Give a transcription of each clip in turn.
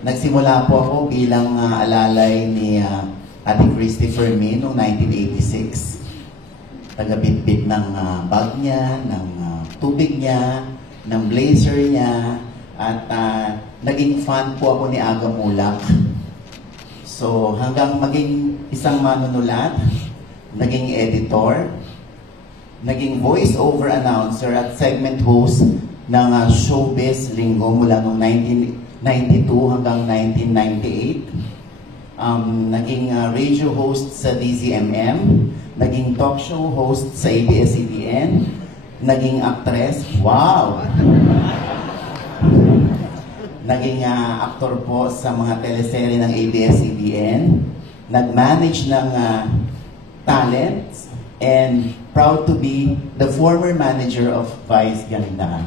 Nagsimula po ako bilang alalay ni Ate Christy Fermin noong 1986. Taga-bitbit ng bag niya, ng tubig niya, ng blazer niya, at naging fan po ako ni Aga Mulak. So hanggang maging isang manunulat, naging editor, naging voice-over announcer at segment host ng Showbiz Linggo mula noong 1992 hanggang 1998. Naging radio host sa DZMM, naging talk show host sa ABS-CBN, naging actress, wow! Naging actor po sa mga teleserye ng ABS-CBN, nag-manage ng talents, and proud to be the former manager of Vice Ganda.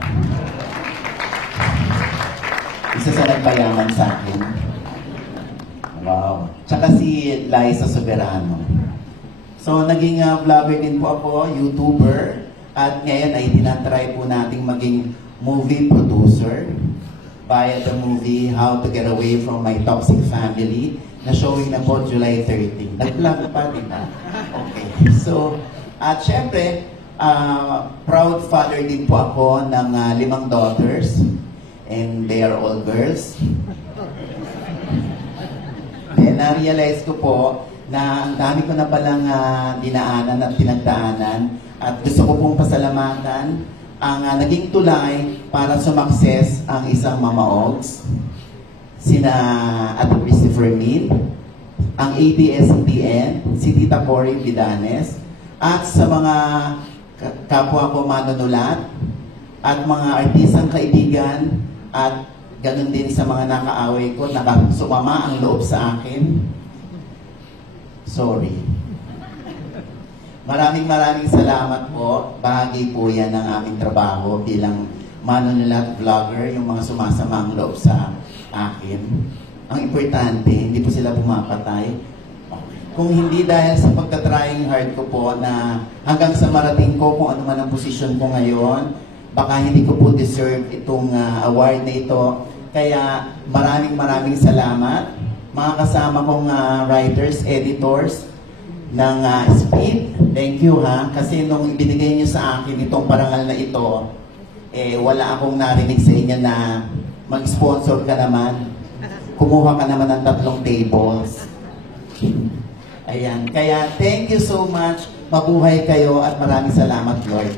Isa sa nagpayaman sa akin. Wow. Tsaka si Liza Soberano. So, naging vlogger din po ako, YouTuber, at ngayon ay tinatry po nating maging movie producer via the movie How to Get Away from My Toxic Family, na showing na po July 13. Nag-vlog pa, di ba? Okay. So, at syempre, proud father din po ako ng 5 daughters, and they are all girls. And na-realize ko po na ang dami ko na palang dinaanan at pinagdaanan, at gusto ko pong pasalamatan ang naging tulay para sumakses ang isang Mama Ogs, sina Ate Christy Fermin, ang ABS-CBN, si Tita Cory Vidanes, at sa mga kapwa ko manunulat, at mga artisang kaibigan, at ganun din sa mga nakaaway ko, sumama ang loob sa akin. Sorry. Maraming salamat po. Bahagi po yan ng aming trabaho bilang manunulat vlogger, yung mga sumasama ang loob sa akin. Ang importante, hindi po sila pumapatay. Kung hindi dahil sa pagka-trying hard ko po na hanggang sa marating ko kung ano man ang posisyon ko ngayon, baka hindi ko po deserve itong award na ito. Kaya maraming salamat. Mga kasama kong writers, editors ng Speed, thank you ha. Kasi nung ibinigay niyo sa akin itong parangal na ito, wala akong narinig sa inyo na mag-sponsor ka naman. Kumuha ka naman ng 3 tables. Ayan. Kaya thank you so much. Mabuhay kayo at maraming salamat, Lord.